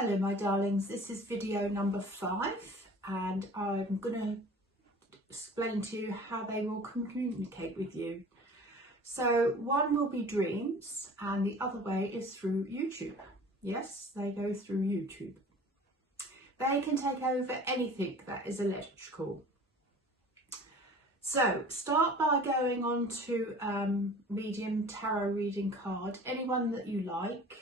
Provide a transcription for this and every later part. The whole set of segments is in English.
Hello my darlings, this is video number 5 and I'm going to explain to you how they will communicate with you. So one will be dreams and the other way is through YouTube. Yes, they go through YouTube. They can take over anything that is electrical. So start by going on to medium tarot reading card, anyone that you like.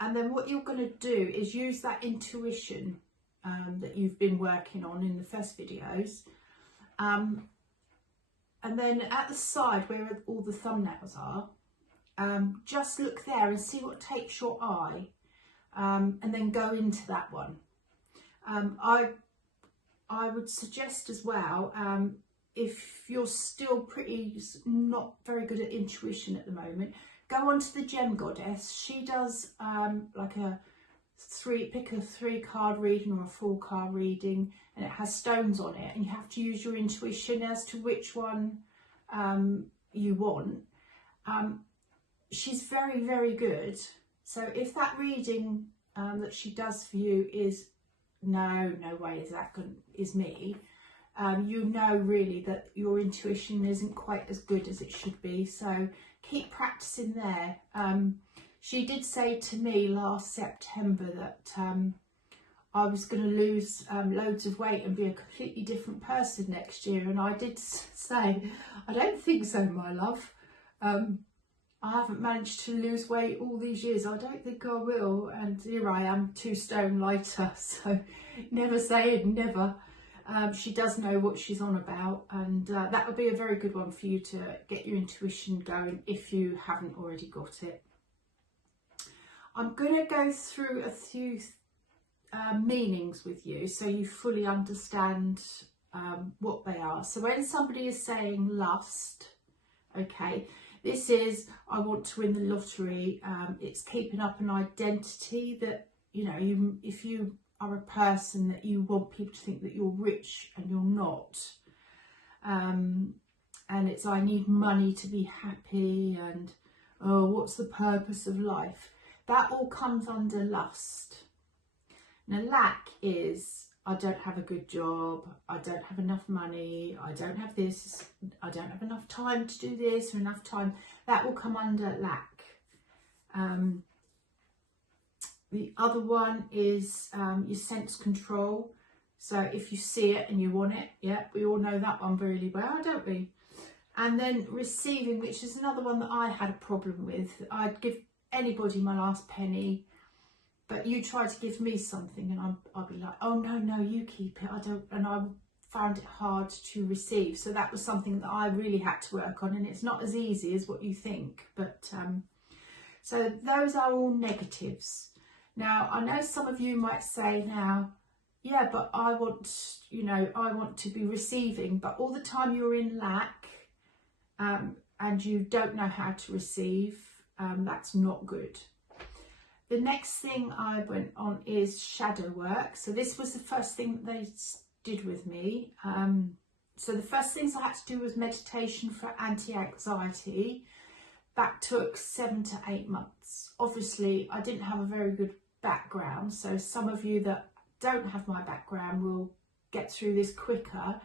And then what you're going to do is use that intuition that you've been working on in the first videos. And then at the side where all the thumbnails are, just look there and see what takes your eye, and then go into that one. I would suggest as well, if you're still not very good at intuition at the moment, go on to the Gem Goddess. She does like pick a 3-card reading or a 4-card reading, and it has stones on it, and you have to use your intuition as to which one you want. She's very, very good. So if that reading that she does for you is no way is me, you know really that your intuition isn't quite as good as it should be. So keep practicing there. She did say to me last September that I was going to lose loads of weight and be a completely different person next year, and I did say, I don't think so, my love. I haven't managed to lose weight all these years. I don't think I will, and here I am, 2 stone lighter. So never say never. She does know what she's on about, and that would be a very good one for you to get your intuition going if you haven't already got it. I'm going to go through a few meanings with you so you fully understand what they are. So when somebody is saying lust, okay, this is, I want to win the lottery. It's keeping up an identity that, you know, if you are a person that you want people to think that you're rich and you're not. And it's, I need money to be happy, and oh, what's the purpose of life? That all comes under lust. Now lack is, I don't have a good job, I don't have enough money, I don't have this, I don't have enough time to do this or enough time. That will come under lack. The other one is your sense control. So if you see it and you want it, yeah, we all know that one really well, don't we? And then receiving, which is another one that I had a problem with. I'd give anybody my last penny, but you try to give me something and I'd be like, oh no, you keep it, I don't, and I found it hard to receive. So that was something that I really had to work on, and it's not as easy as what you think. But so those are all negatives. Now I know some of you might say now, yeah, but I want, you know, I want to be receiving, but all the time you're in lack and you don't know how to receive, that's not good. The next thing I went on is shadow work. So this was the first thing that they did with me. So the first things I had to do was meditation for anti-anxiety. That took 7 to 8 months. Obviously, I didn't have a very good background. So some of you that don't have my background will get through this quicker.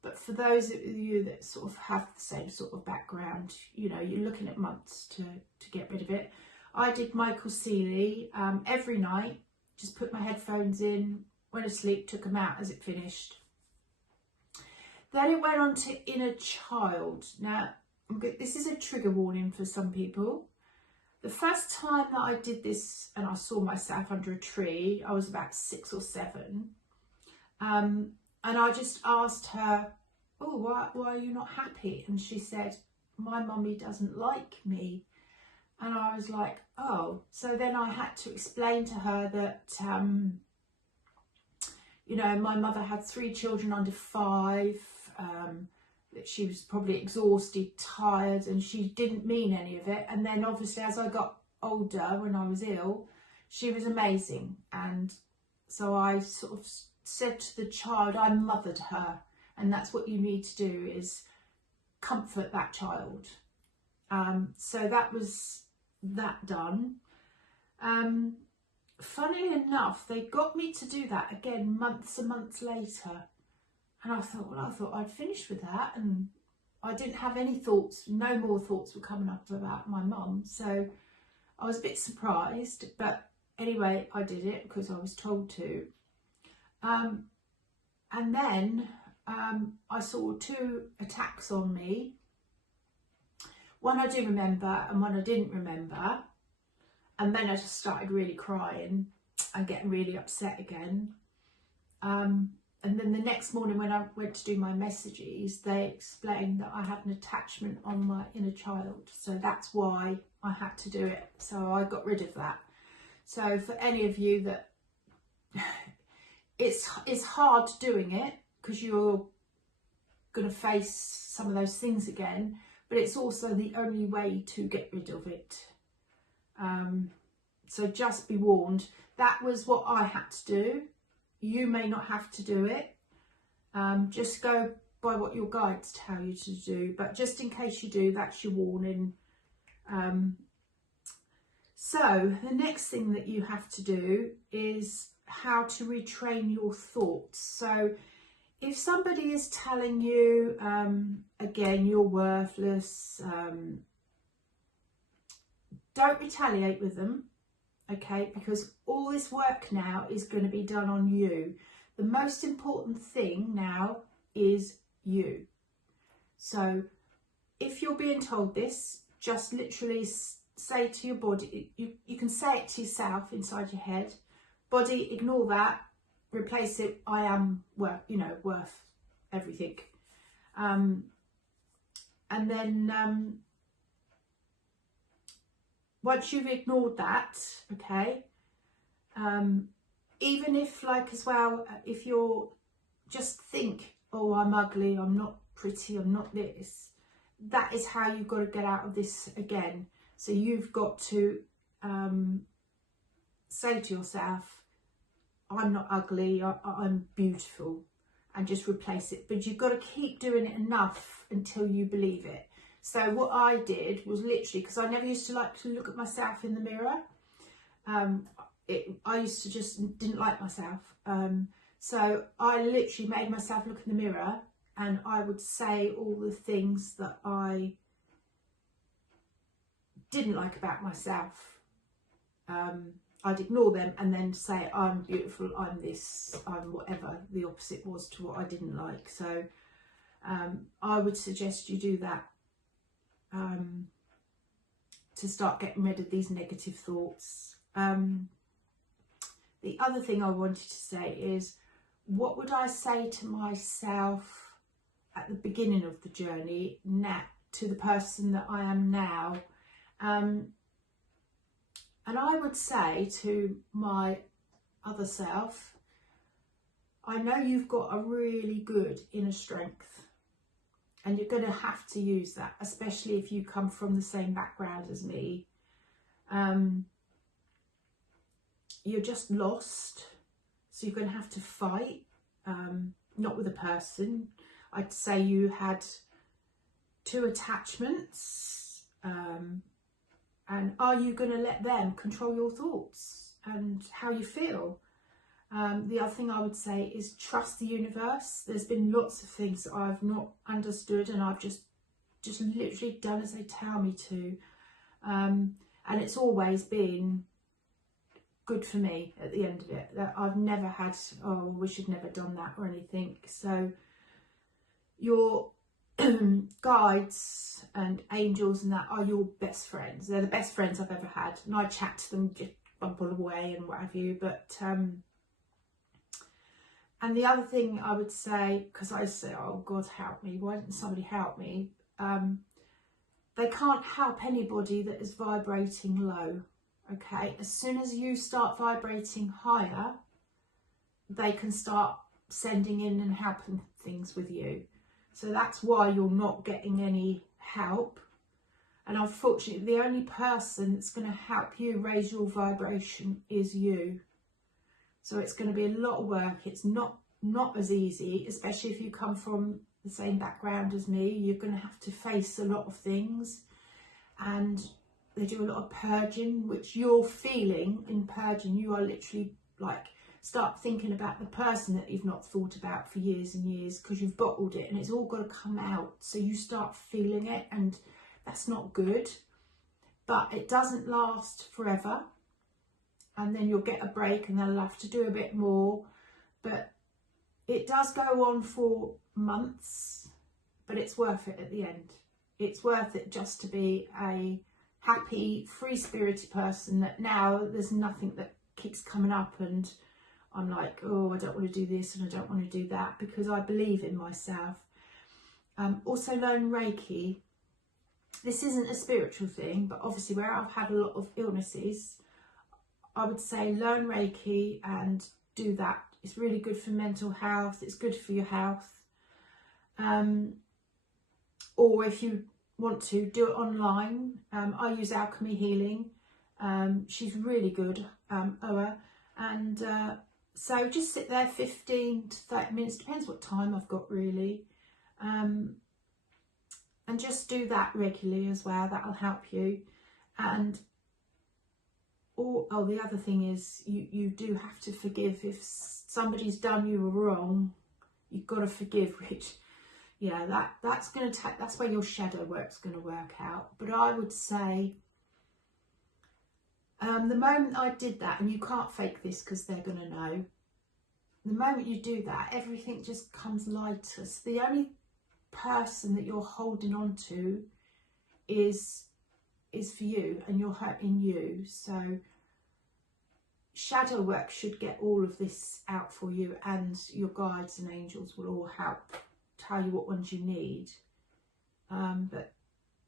But for those of you that sort of have the same sort of background, you know, you're looking at months to get rid of it. I did Michael Seeley every night, just put my headphones in, went to sleep, took them out as it finished. Then it went on to inner child. Now, this is a trigger warning for some people. The first time that I did this and I saw myself under a tree, I was about 6 or 7. And I just asked her, oh, why are you not happy? And she said, my mummy doesn't like me. And I was like, oh. So then I had to explain to her that, you know, my mother had 3 children under 5, that she was probably exhausted, tired, and she didn't mean any of it. And then obviously as I got older, when I was ill, she was amazing. And so I sort of said to the child, I mothered her, and that's what you need to do, is comfort that child. So that was that done. Funnily enough, they got me to do that again months and months later. And I thought, well, I thought I'd finished with that. And I didn't have any thoughts, no more thoughts were coming up about my mum. So I was a bit surprised. But anyway, I did it because I was told to. And then I saw 2 attacks on me. One I do remember and one I didn't remember. And then I just started really crying and getting really upset again. And then the next morning when I went to do my messages, they explained that I had an attachment on my inner child. So that's why I had to do it. So I got rid of that. So for any of you that, it's hard doing it because you're going to face some of those things again. But it's also the only way to get rid of it. So just be warned, that was what I had to do. You may not have to do it. Just go by what your guides tell you to do. But just in case you do, that's your warning. So the next thing that you have to do is how to retrain your thoughts. So if somebody is telling you, again, you're worthless, don't retaliate with them, okay? Because all this work now is going to be done on you. The most important thing now is you. So if you're being told this, just literally say to your body, you can say it to yourself inside your head, body, ignore that, replace it, I am worth, worth everything. And then once you've ignored that, okay, even if, like, as well, if you're just think, oh, I'm ugly, I'm not pretty, I'm not this, that is how you've got to get out of this again. So you've got to say to yourself, I'm not ugly, I'm beautiful, and just replace it. But you've got to keep doing it enough until you believe it. So what I did was literally, because I never used to like to look at myself in the mirror. I used to just didn't like myself. So I literally made myself look in the mirror and I would say all the things that I didn't like about myself. I'd ignore them and then say, I'm beautiful, I'm this, I'm whatever the opposite was to what I didn't like. So I would suggest you do that to start getting rid of these negative thoughts. The other thing I wanted to say is, what would I say to myself at the beginning of the journey, now to the person that I am now? And I would say to my other self, I know you've got a really good inner strength and you're going to have to use that, especially if you come from the same background as me. You're just lost, so you're going to have to fight, not with a person. I'd say you had 2 attachments, and are you going to let them control your thoughts and how you feel? The other thing I would say is trust the universe. There's been lots of things that I've not understood and I've just literally done as they tell me to. And it's always been good for me at the end of it. That I've never had, oh, we should never done that or anything. So your guides and angels and that are your best friends. They're the best friends I've ever had. And I chat to them, just bumble away and what have you. But and the other thing I would say, because I say, oh God, help me, why didn't somebody help me? They can't help anybody that is vibrating low, okay? As soon as you start vibrating higher, they can start sending in and helping things with you. So that's why you're not getting any help. And unfortunately, the only person that's going to help you raise your vibration is you. So it's going to be a lot of work. It's not as easy, especially if you come from the same background as me. You're going to have to face a lot of things. And they do a lot of purging, which you're feeling in purging. You are literally like, start thinking about the person that you've not thought about for years and years, because you've bottled it and it's all got to come out. So you start feeling it, and that's not good. But it doesn't last forever, and then you'll get a break and they'll have to do a bit more. But it does go on for months, but it's worth it at the end. It's worth it just to be a happy, free-spirited person, that now there's nothing that keeps coming up and I'm like, oh, I don't want to do this and I don't want to do that, because I believe in myself. Also learn Reiki. This isn't a spiritual thing, but obviously where I've had a lot of illnesses, I would say learn Reiki and do that. It's really good for mental health. It's good for your health. Or if you want to do it online, I use Alchemy Healing. She's really good, Oa. And so just sit there 15 to 30 minutes, depends what time I've got really. And just do that regularly as well. That'll help you. And the other thing is you do have to forgive. If somebody's done you wrong, you've got to forgive, which, yeah, that's going to take, that's where your shadow work's going to work out. But I would say the moment I did that, and you can't fake this because they're going to know, the moment you do that, everything just comes lighter. So the only person that you're holding on to is for you, and you're hurting you. So shadow work should get all of this out for you, and your guides and angels will all help tell you what ones you need. But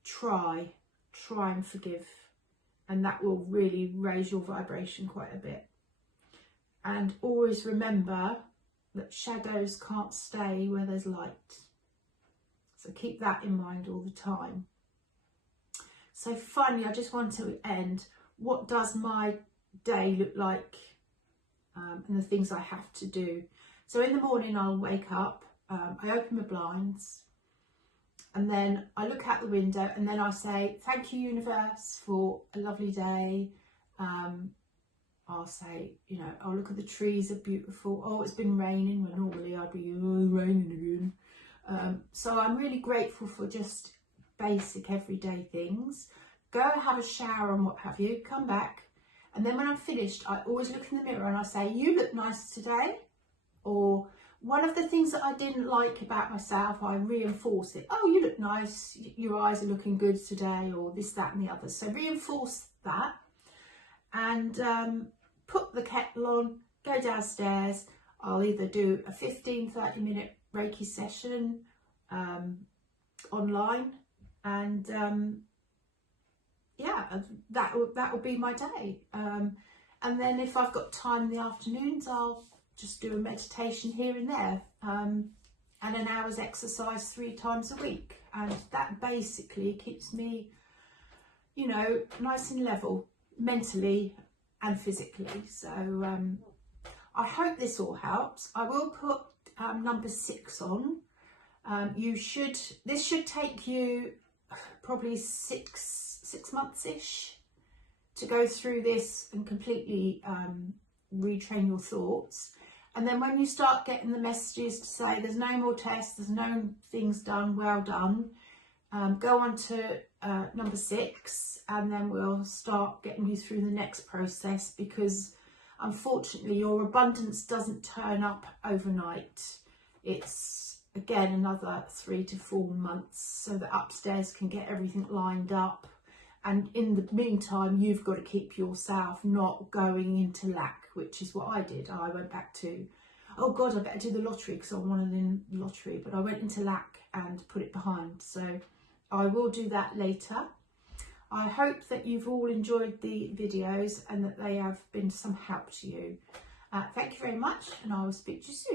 try and forgive, and that will really raise your vibration quite a bit. And always remember that shadows can't stay where there's light. So keep that in mind all the time. So finally, I just want to end. What does my day look like, and the things I have to do? So in the morning, I'll wake up, I open my blinds, and then I look out the window, and then I say, thank you, universe, for a lovely day. I'll say, I'll look at the trees, are beautiful. Oh, it's been raining, when normally I'd be, oh, raining again. So I'm really grateful for just basic everyday things. Go have a shower and what have you, come back, and then when I'm finished, I always look in the mirror and I say, you look nice today. Or one of the things that I didn't like about myself, I reinforce it. Oh, you look nice, your eyes are looking good today, or this, that and the other. So reinforce that, and put the kettle on, go downstairs. I'll either do a 15-30 minute Reiki session online, and yeah, that will be my day. And then if I've got time in the afternoons, I'll just do a meditation here and there, and an hour's exercise 3 times a week, and that basically keeps me, nice and level mentally and physically. So I hope this all helps. I will put number 6 on. This should take you probably six months-ish to go through this and completely retrain your thoughts. And then when you start getting the messages to say there's no more tests, there's no things done, well done, go on to number 6, and then we'll start getting you through the next process, because unfortunately your abundance doesn't turn up overnight. It's again another 3 to 4 months so that upstairs can get everything lined up. And in the meantime, you've got to keep yourself not going into lack, which is what I did. I went back to, oh God, I better do the lottery because I wanted in the lottery, but I went into lack and put it behind. So I will do that later. I hope that you've all enjoyed the videos and that they have been some help to you. Thank you very much, and I will speak to you soon.